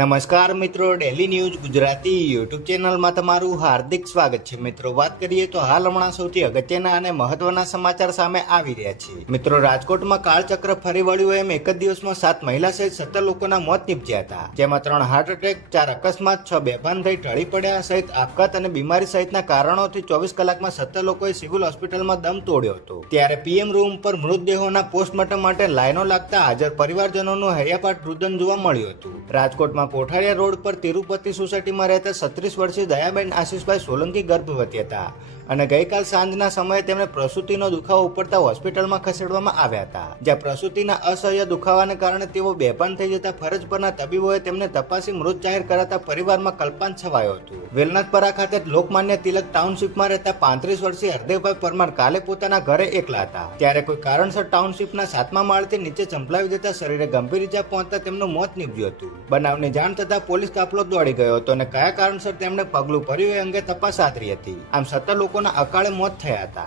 નમસ્કાર મિત્રો, daily news Gujarati YouTube ચેનલમાં તમારું હાર્દિક સ્વાગત છે. મિત્રો, વાત કરીએ તો હાલ હમણાં સૌથી અગત્યના અને મહત્વના સમાચાર સામે આવી રહ્યા છે. મિત્રો, રાજકોટમાં કાળચક્ર ફરી વળ્યું એમ એક જ દિવસમાં 7 મહિલા સહિત 17 લોકોના મોત નીપજ્યા હતા, જેમાં 3 હાર્ટ એટેક, 4 અકસ્માત, 6 બેભાન થઈ ઢળી પડ્યા સહિત આપઘાત અને બીમારી સહિતના કારણોથી 24 કલાકમાં 17 લોકોએ સિવિલ હોસ્પિટલમાં દમ તોડ્યો હતો. ત્યારે પીએમ રૂમ પર મૃતદેહોના પોસ્ટમોર્ટમ માટે લાઈનો લાગતા હાજર પરિવારજનોનું હૈયાપાટ રુદન જોવા મળ્યું હતું. રાજકોટમાં કોઠારિયા રોડ પર તિરુપતિ સોસાયટીમાં રહેતા 36 વર્ષીય દયાબેન આશીષભાઈ સોલંકી ગર્ભવતી હતા અને ગઈકાલ સાંજના સમયે તેમને પ્રસૂતિનો દુખાવો ઉપડતા હોસ્પિટલમાં ખસેડવામાં આવ્યા હતા, જ્યાં પ્રસૂતિના અસહ્ય દુખાવાને કારણે તેઓ બેભાન થઈ જતા ફરજ પરના તબીબોએ તેમને તપાસી મૃત જાહેર કરાતા પરિવારમાં કલ્પાંત છવાયો હતું. વેલનાથપરા ખાતે લોકમાન્ય તિલક ટાઉનશીપમાં રહેતા 35 વર્ષીય હરદેવભાઈ પરમાર કાલે પોતાના ઘરે એકલા હતા, ત્યારે કોઈ કારણસર ટાઉનશીપના 7મા માળથી નીચે ચંપલાવી દેતા શરીરે ગંભીર ઇજા પહોંચતા તેમનું મોત નીપજ્યું હતું. બનાવની જાણ થતા પોલીસ કાફલો દોડી ગયો હતો અને કયા કારણસર તેમણે પગલું ભર્યું એ અંગે તપાસ હાથ ધરી હતી. આમ 17 લોકોના અકાળે મોત થયા હતા.